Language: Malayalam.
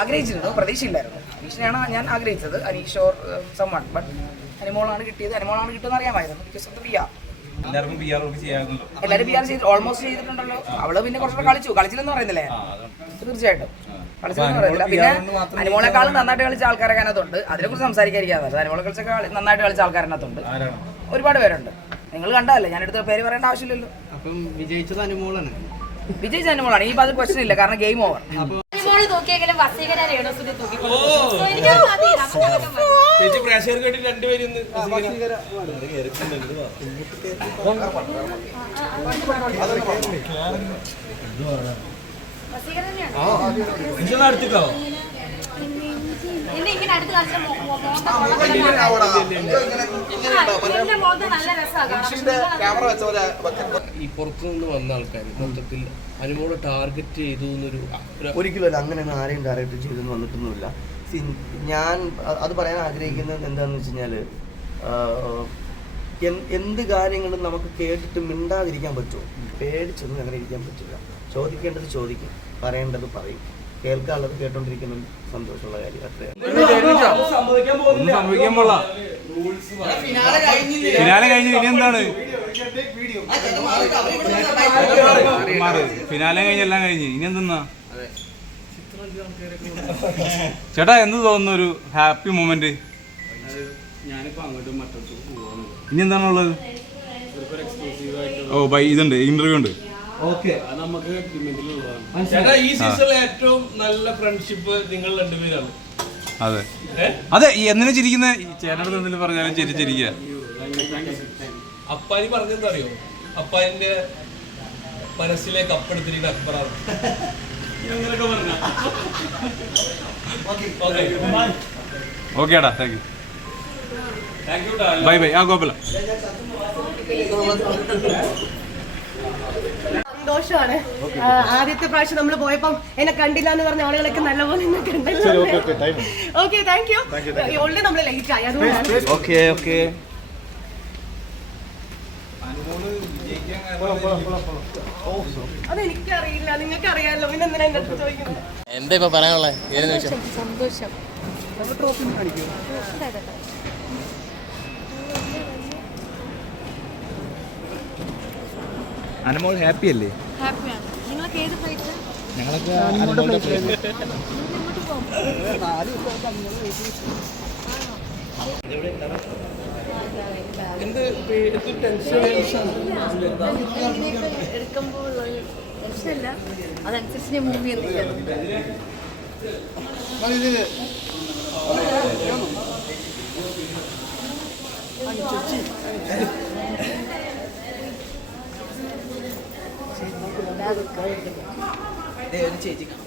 ആഗ്രഹിച്ചിരുന്നു. പ്രതീക്ഷയില്ലായിരുന്നു. അനീഷിനെയാണ് ഞാൻ ആഗ്രഹിച്ചത്. അനീഷ് ഓർ സമ്മൺ ബട്ട് അനിമോളാണ് കിട്ടിയത്. അനിമോളാണ് കിട്ടുമെന്ന് അറിയാമായിരുന്നു. Because of the B R എല്ലാവർക്കും പി ആർ വർക്ക് എല്ലാവരും ബി ആർ ചെയ്ത് ഓൾമോസ്റ്റ് ചെയ്തിട്ടുണ്ടല്ലോ. അവൾ പിന്നെ കുറച്ചുകൂടെ കളിച്ചു. കളിച്ചില്ലെന്ന് പറയുന്നില്ലേ? തീർച്ചയായിട്ടും. കളിച്ചില്ലെന്ന് പറയുന്നില്ല. പിന്നെ അനിമോളെക്കാളും നന്നായിട്ട് കളിച്ച ആൾക്കാരൊക്കെ അതിനകത്തുണ്ട് അതിനെക്കുറിച്ച് സംസാരിക്കാതിരിക്കാതെ. അനിമോളെ കളിച്ച കളി- നന്നായിട്ട് കളിച്ച ആൾക്കാരനകത്തുണ്ട്. ആരാണ്? ഒരുപാട് പേരുണ്ട്. നിങ്ങൾ കണ്ടതല്ലേ? ഞാൻ എടുത്ത പേര് പറയേണ്ട ആവശ്യമില്ലല്ലോ. വിജയിച്ചത് അനുമോളാണ്. വിജയിച്ച അനിമോളാണ്. ഈ അത് ക്വസ്റ്റൻ ഇല്ല. കാരണം ഗെയിം ഓവർ മോൾ തൂക്കിയെങ്കിലും വസീകര രേണുസുനെ തൂക്കി എനിക്ക് മതി നമുക്കതൊക്കെ മതി. ചേച്ചി പ്രേക്ഷകർക്ക് വേണ്ടി രണ്ടുപേരും വസീകര തന്നെയാണ് അടുത്തിട്ടോ? ഇങ്ങനെ അടുത്ത് മോ- മോ- മോന്ത എന്റെ നല്ല രസമാണ് ഈ പുറത്തുനിന്ന് വന്ന ആൾക്കാർ മൊത്തത്തിൽ അനുമോളെ ടാർഗറ്റ് ചെയ്തു എന്നൊരു ഒരു- ഒരിക്കലുമല്ല അങ്ങനെ ആരെയും ഡയറക്റ്റ് ചെയ്തെന്ന് വന്നിട്ടൊന്നുമില്ല. See, ഞാൻ അ- അത് പറയാൻ ആഗ്രഹിക്കുന്നത് എന്താണെന്ന് വെച്ച് കഴിഞ്ഞാൽ എന്ത് കാര്യങ്ങളും നമുക്ക് കേട്ടിട്ട് മിണ്ടാതിരിക്കാൻ പറ്റുമോ? പേടിച്ചൊന്നും അങ്ങനെ ഇരിക്കാൻ പറ്റില്ല. ചോദിക്കേണ്ടത് ചോദിക്കും പറയേണ്ടത് പറയും. കേൾക്കാനുള്ളത് കേട്ടോണ്ടിരിക്കുന്ന സന്തോഷമുള്ള കാര്യം അത്രയാണ് ഫിനാലെ കഴിഞ്ഞു ഇനി എന്താണ്? മാറ് ഫിനാലെ കഴിഞ്ഞ് എല്ലാം കഴിഞ്ഞ്. ഇനി എന്തെന്നാ? ചേട്ടാ എന്ത് തോന്നുന്നു ഒരു ഹാപ്പി മൊമെന്റ് ഇനി എന്താണുള്ളത് ഓ ബൈ ഇതുണ്ട്. ഇന്റർവ്യൂ ഉണ്ട്. നമുക്ക് ചേട്ടാ ഈ ഏറ്റവും നല്ല ഫ്രണ്ട്ഷിപ്പ് നിങ്ങൾ രണ്ടുപേരാണ്. അതെ. അതെ എന്തിനാ ചിരിക്കുന്ന? ചേട്ടനടുത്ത് എന്തെങ്കിലും പറഞ്ഞാലും ചിരിച്ചിരിക്കുക അപ്പാനി പറഞ്ഞെന്താ അറിയോ അപ്പാനിന്റെ മനസ്സിലേക്ക് കപ്പെടുത്തിട്ട് അക്ബറാണ്. ഓക്കെ ഓക്കേടാ thank you thank you bye bye ആ കുഴപ്പമില്ല സന്തോഷമാണ്. ആദ്യത്തെ പ്രാവശ്യം നമ്മൾ പോയപ്പം എന്നെ കണ്ടില്ല എന്ന് പറഞ്ഞ ആളുകളൊക്കെ നല്ലപോലെ എന്നെ കണ്ടല്ലോ ഓക്കെ താങ്ക് യു ഓൾറെഡി നമ്മൾ ലേറ്റ് ആയി അതുകൊണ്ടാണ്. ഓക്കെ ഓക്കെ അത് എനിക്കറിയില്ല നിങ്ങൾക്ക് അറിയാമല്ലോ പിന്നെ എന്തിനാ എന്റെ അടുത്ത് ചോദിക്കുന്നത്? എന്താ ഇപ്പൊ പറയാനുള്ളത് സന്തോഷം അനുമോൾ ഹാപ്പി അല്ലേ ഹാപ്പിയാണ് നിങ്ങൾക്ക് ഏത് ഫ്ലൈറ്റ് ഞങ്ങളൊക്കെ എടുക്കുമ്പോൾ ഒരു ടെൻഷനില്ല അതനുസരിച്ച് ഞാൻ മൂവി എത്തിക്കാം